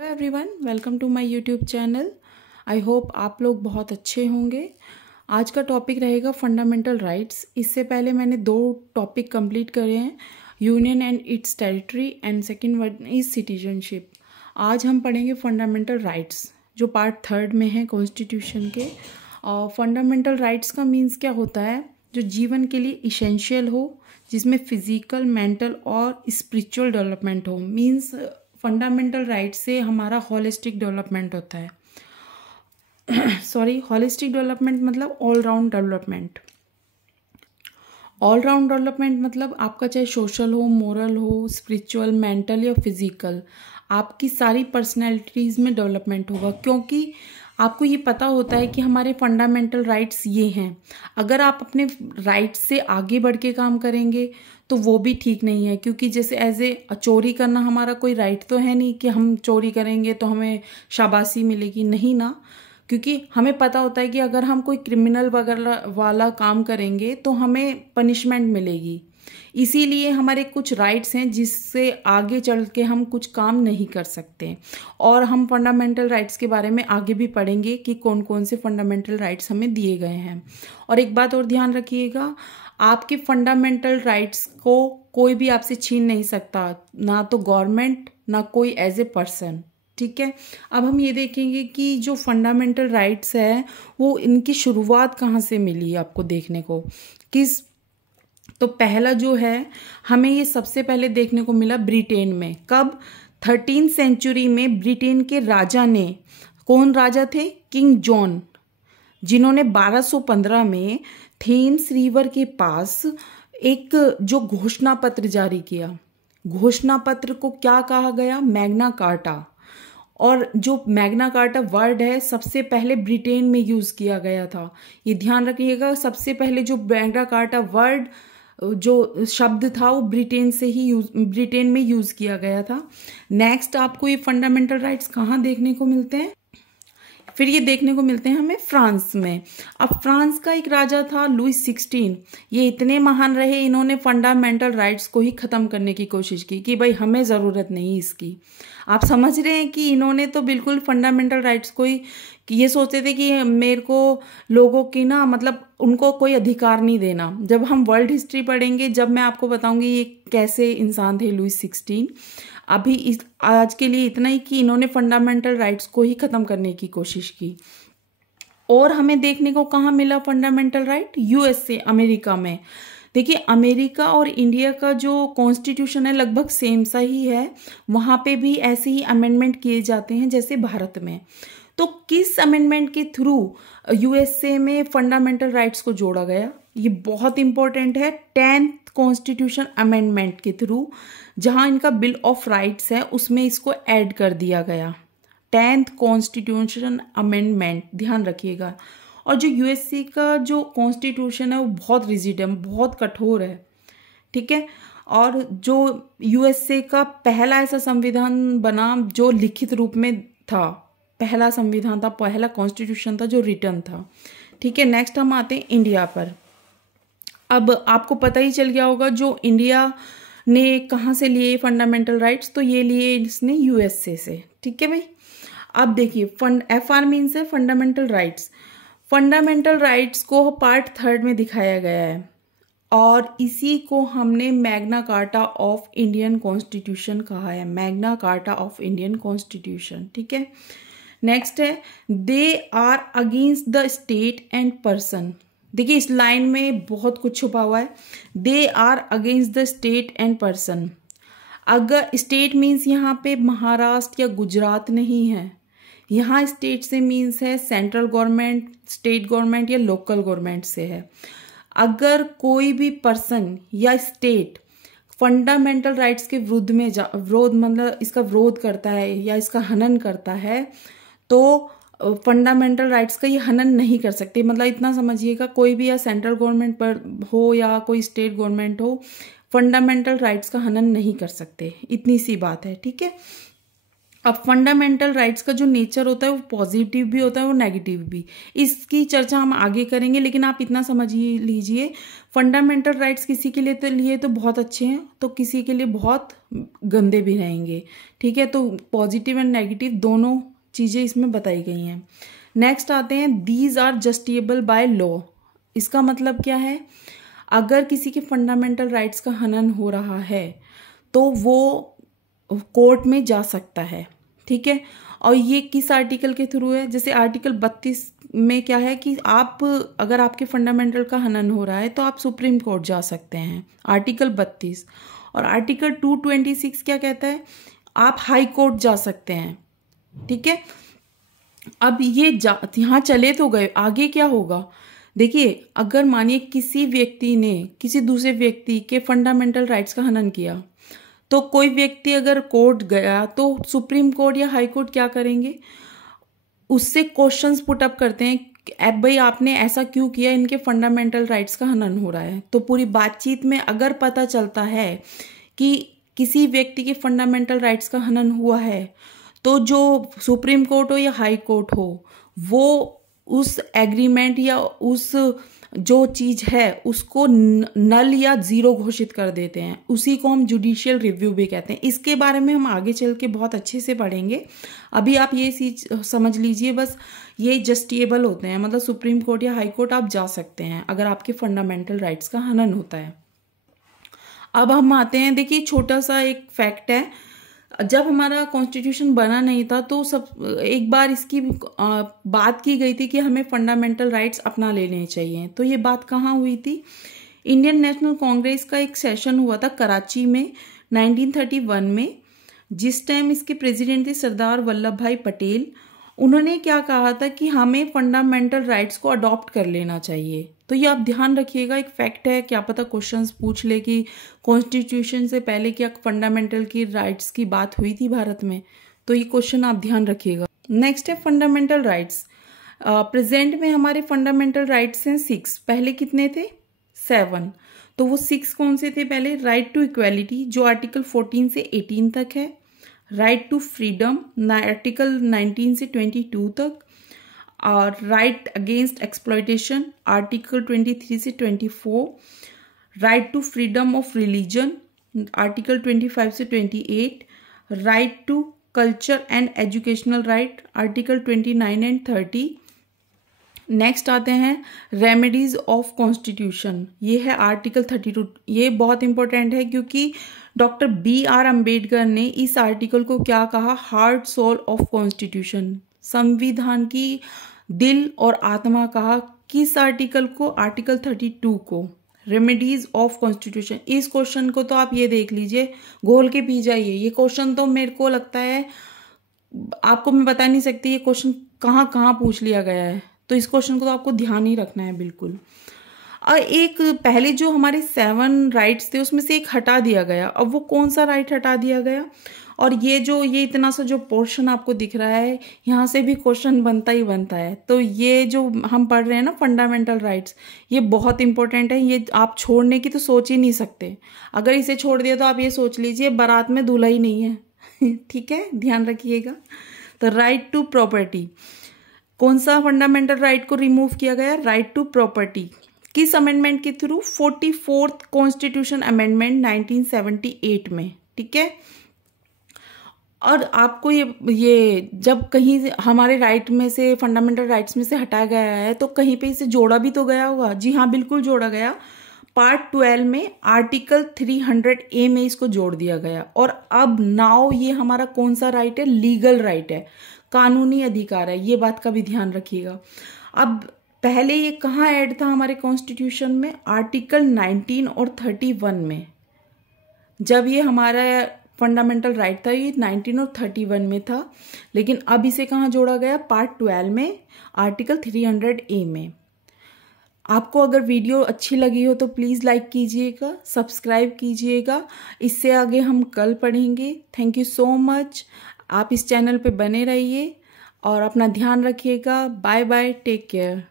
Hello everyone, welcome to my YouTube channel. I hope आप लोग बहुत अच्छे होंगे। आज का टॉपिक रहेगा फंडामेंटल राइट्स। इससे पहले मैंने 2 टॉपिक कंप्लीट करे हैं, union and it's territory, and second one is citizenship. आज हम पढ़ेंगे फंडामेंटल राइट्स, जो पार्ट 3 में है कॉन्स्टिट्यूशन के। और फंडामेंटल राइट्स का मीन्स क्या होता है? जो जीवन के लिए इसेंशियल हो, जिसमें फिजिकल, मेंटल और स्पिरिचुअल डेवलपमेंट हो। मीन्स फंडामेंटल राइट से हमारा होलिस्टिक डेवलपमेंट होता है। होलिस्टिक डेवलपमेंट मतलब all round development. All round development मतलब आपका चाहे सोशल हो, मोरल हो, स्पिरिचुअल, मेंटल या फिजिकल, आपकी सारी पर्सनैलिटीज़ में डेवलपमेंट होगा, क्योंकि आपको ये पता होता है कि हमारे फंडामेंटल राइट्स ये हैं। अगर आप अपने राइट्स से आगे बढ़ के काम करेंगे तो वो भी ठीक नहीं है, क्योंकि जैसे एज ए चोरी करना हमारा कोई राइट तो है नहीं कि हम चोरी करेंगे तो हमें शाबाशी मिलेगी, नहीं ना। क्योंकि हमें पता होता है कि अगर हम कोई क्रिमिनल वगैरह वाला काम करेंगे तो हमें पनिशमेंट मिलेगी। इसीलिए हमारे कुछ राइट्स हैं जिससे आगे चल के हम कुछ काम नहीं कर सकते। और हम फंडामेंटल राइट्स के बारे में आगे भी पढ़ेंगे कि कौन कौन से फंडामेंटल राइट्स हमें दिए गए हैं। और एक बात और ध्यान रखिएगा, आपके फंडामेंटल राइट्स को कोई भी आपसे छीन नहीं सकता, ना तो गवर्नमेंट, ना कोई एज ए पर्सन। ठीक है, अब हम ये देखेंगे कि जो फंडामेंटल राइट्स है वो इनकी शुरुआत कहाँ से मिली आपको देखने को। तो पहला जो है, हमें ये सबसे पहले देखने को मिला ब्रिटेन में। कब? 13वीं सेंचुरी में ब्रिटेन के राजा ने, कौन राजा थे? किंग जॉन, जिन्होंने 1215 में थेम्स रिवर के पास एक जो घोषणा पत्र जारी किया। घोषणा पत्र को क्या कहा गया? Magna carta. और जो मैग्ना कार्टा वर्ड है सबसे पहले ब्रिटेन में यूज किया गया था। ये ध्यान रखिएगा, सबसे पहले जो मैग्ना कार्टा वर्ड, जो शब्द था, वो ब्रिटेन में यूज किया गया था। नेक्स्ट आपको ये फंडामेंटल राइट्स कहाँ देखने को मिलते हैं? फिर ये देखने को मिलते हैं हमें फ्रांस में। अब फ्रांस का एक राजा था लुईस 16। ये इतने महान रहे, इन्होंने फंडामेंटल राइट्स को ही खत्म करने की कोशिश की कि भाई हमें जरूरत नहीं इसकी। आप समझ रहे हैं कि इन्होंने तो बिल्कुल फंडामेंटल राइट्स को ही, ये सोचते थे कि मेरे को लोगों की ना, मतलब उनको कोई अधिकार नहीं देना। जब हम वर्ल्ड हिस्ट्री पढ़ेंगे, जब मैं आपको बताऊंगी ये कैसे इंसान थे लुईस 16। अभी आज के लिए इतना ही कि इन्होंने फंडामेंटल राइट्स को ही खत्म करने की कोशिश की। और हमें देखने को कहाँ मिला फंडामेंटल राइट? यूएसए, अमेरिका में। देखिए, अमेरिका और इंडिया का जो कॉन्स्टिट्यूशन है लगभग सेम सा ही है। वहां पे भी ऐसे ही अमेंडमेंट किए जाते हैं जैसे भारत में। तो किस अमेंडमेंट के थ्रू यूएसए में फंडामेंटल राइट्स को जोड़ा गया? ये बहुत इंपॉर्टेंट है। 10th कॉन्स्टिट्यूशन अमेंडमेंट के थ्रू, जहां इनका बिल ऑफ राइट्स है उसमें इसको ऐड कर दिया गया। 10th कॉन्स्टिट्यूशन अमेंडमेंट, ध्यान रखिएगा। और जो यूएसए का जो कॉन्स्टिट्यूशन है वो बहुत रिजिड है, बहुत कठोर है। ठीक है, और जो यूएसए का पहला ऐसा संविधान बना जो लिखित रूप में था, पहला संविधान था, पहला कॉन्स्टिट्यूशन था जो रिटन था। ठीक है, नेक्स्ट हम आते हैं इंडिया पर। अब आपको पता ही चल गया होगा जो इंडिया ने कहाँ से लिए फंडामेंटल राइट्स, तो ये लिए इसने यूएसए से। ठीक है भाई, अब देखिए FR मीन्स है फंडामेंटल राइट्स। फंडामेंटल राइट्स को पार्ट 3 में दिखाया गया है, और इसी को हमने magna carta of Indian constitution कहा है। Magna carta of Indian constitution. ठीक है, नेक्स्ट है, they are against the state and person. देखिए, इस लाइन में बहुत कुछ छुपा हुआ है। They are against the state and person. अगर स्टेट मीन्स यहाँ पे महाराष्ट्र या गुजरात नहीं है, यहाँ स्टेट से मीन्स है सेंट्रल गवर्नमेंट, स्टेट गवर्नमेंट या लोकल गवर्नमेंट से है। अगर कोई भी पर्सन या स्टेट फंडामेंटल राइट्स के विरुद्ध में मतलब इसका विरोध करता है या इसका हनन करता है, तो फंडामेंटल राइट्स का ये हनन नहीं कर सकते। मतलब इतना समझिएगा, कोई भी या सेंट्रल गवर्नमेंट पर हो या कोई स्टेट गवर्नमेंट हो, फंडामेंटल राइट्स का हनन नहीं कर सकते। इतनी सी बात है। ठीक है, अब फंडामेंटल राइट्स का जो नेचर होता है वो पॉजिटिव भी होता है और नेगेटिव भी। इसकी चर्चा हम आगे करेंगे, लेकिन आप इतना समझ ही लीजिए, फंडामेंटल राइट्स किसी के लिए तो बहुत अच्छे हैं, तो किसी के लिए बहुत गंदे भी रहेंगे। ठीक है, तो पॉजिटिव एंड नेगेटिव दोनों चीज़ें इसमें बताई गई हैं। नेक्स्ट आते हैं, दीज आर जस्टिएबल बाय लॉ। इसका मतलब क्या है, अगर किसी के फंडामेंटल राइट्स का हनन हो रहा है तो वो कोर्ट में जा सकता है। ठीक है, और ये किस आर्टिकल के थ्रू है, जैसे आर्टिकल 32 में क्या है कि आप अगर आपके फंडामेंटल का हनन हो रहा है तो आप सुप्रीम कोर्ट जा सकते हैं, आर्टिकल 32। और आर्टिकल 226 क्या कहता है, आप हाई कोर्ट जा सकते हैं। ठीक है, अब ये यहाँ चले तो गए, आगे क्या होगा, देखिए अगर मानिए किसी व्यक्ति ने किसी दूसरे व्यक्ति के फंडामेंटल राइट्स का हनन किया, तो कोई व्यक्ति अगर कोर्ट गया तो सुप्रीम कोर्ट या हाई कोर्ट क्या करेंगे, उससे क्वेश्चंस पुट अप करते हैं, अब भाई आपने ऐसा क्यों किया, इनके फंडामेंटल राइट्स का हनन हो रहा है। तो पूरी बातचीत में अगर पता चलता है कि किसी व्यक्ति के फंडामेंटल राइट्स का हनन हुआ है, तो जो सुप्रीम कोर्ट हो या हाई कोर्ट हो, वो उस एग्रीमेंट या उस जो चीज है उसको नल या जीरो घोषित कर देते हैं। उसी को हम जुडिशियल रिव्यू भी कहते हैं। इसके बारे में हम आगे चल के बहुत अच्छे से पढ़ेंगे। अभी आप ये चीज समझ लीजिए, बस ये जस्टिएबल होते हैं, मतलब सुप्रीम कोर्ट या हाई कोर्ट आप जा सकते हैं अगर आपके फंडामेंटल राइट्स का हनन होता है। अब हम आते हैं, देखिए छोटा सा एक फैक्ट है, जब हमारा कॉन्स्टिट्यूशन बना नहीं था तो सब एक बार इसकी बात की गई थी कि हमें फंडामेंटल राइट्स अपना लेने चाहिए। तो ये बात कहाँ हुई थी, इंडियन नेशनल कांग्रेस का एक सेशन हुआ था कराची में 1931 में, जिस टाइम इसके प्रेसिडेंट थे सरदार वल्लभ भाई पटेल। उन्होंने क्या कहा था कि हमें फंडामेंटल राइट्स को अडॉप्ट कर लेना चाहिए। तो ये आप ध्यान रखिएगा, एक फैक्ट है, क्या पता क्वेश्चंस पूछ ले कि कॉन्स्टिट्यूशन से पहले क्या फंडामेंटल की राइट्स की बात हुई थी भारत में, तो ये क्वेश्चन आप ध्यान रखिएगा। नेक्स्ट है फंडामेंटल राइट्स। प्रेजेंट में हमारे फंडामेंटल राइट्स हैं 6, पहले कितने थे 7। तो वो 6 कौन से थे, पहले राइट टू इक्वेलिटी जो आर्टिकल 14 से 18 तक है, राइट टू फ्रीडम आर्टिकल 19 से 22 तक, और राइट अगेंस्ट एक्सप्लॉयटेशन आर्टिकल 23 से 24, right to freedom of religion article 25 से 28, right to culture and educational right article 29 and 30। Next आते हैं रेमेडीज ऑफ कॉन्स्टिट्यूशन, ये है आर्टिकल 32। ये बहुत इंपॉर्टेंट है क्योंकि डॉक्टर BR अम्बेडकर ने इस आर्टिकल को क्या कहा, हार्ट सोल ऑफ कॉन्स्टिट्यूशन, संविधान की दिल और आत्मा कहा। किस आर्टिकल को, आर्टिकल 32 को, रेमेडीज ऑफ कॉन्स्टिट्यूशन। इस क्वेश्चन को तो आप ये देख लीजिए, घोल के पी जाइए। ये क्वेश्चन तो मेरे को लगता है आपको मैं बता नहीं सकती ये क्वेश्चन कहाँ कहाँ पूछ लिया गया है, तो इस क्वेश्चन को तो आपको ध्यान ही रखना है बिल्कुल। और एक पहले जो हमारे 7 राइट्स थे उसमें से एक हटा दिया गया। अब वो कौन सा राइट हटा दिया गया, और ये इतना सा जो पोर्शन आपको दिख रहा है, यहाँ से भी क्वेश्चन बनता ही बनता है। तो ये जो हम पढ़ रहे हैं ना फंडामेंटल राइट्स, ये बहुत इंपॉर्टेंट है, ये आप छोड़ने की तो सोच ही नहीं सकते। अगर इसे छोड़ दिया तो आप ये सोच लीजिए बारात में दूल्हा ही नहीं है। ठीक है, ध्यान रखिएगा। तो राइट टू प्रॉपर्टी, कौन सा फंडामेंटल राइट को रिमूव किया गया, राइट टू प्रॉपर्टी। किस अमेंडमेंट के थ्रू, 44th कॉन्स्टिट्यूशन अमेंडमेंट 1978 में। ठीक है, और आपको ये जब कहीं हमारे राइट में से, फंडामेंटल राइट्स में से हटाया गया है तो कहीं पे इसे जोड़ा भी तो गया होगा। जी हाँ, बिल्कुल जोड़ा गया। पार्ट 12 में आर्टिकल 300A में इसको जोड़ दिया गया। और अब नाउ ये हमारा कौन सा राइट है, लीगल राइट है, कानूनी अधिकार है। ये बात का भी ध्यान रखिएगा। अब पहले ये कहाँ ऐड था हमारे कॉन्स्टिट्यूशन में, आर्टिकल 19 और 31 में। जब ये हमारा फंडामेंटल राइट था ये 19 और 31 में था, लेकिन अब इसे कहाँ जोड़ा गया, पार्ट 12 में आर्टिकल 300A में। आपको अगर वीडियो अच्छी लगी हो तो प्लीज़ लाइक कीजिएगा, सब्सक्राइब कीजिएगा। इससे आगे हम कल पढ़ेंगे। Thank you so much. आप इस चैनल पे बने रहिए और अपना ध्यान रखिएगा। Bye bye, take care.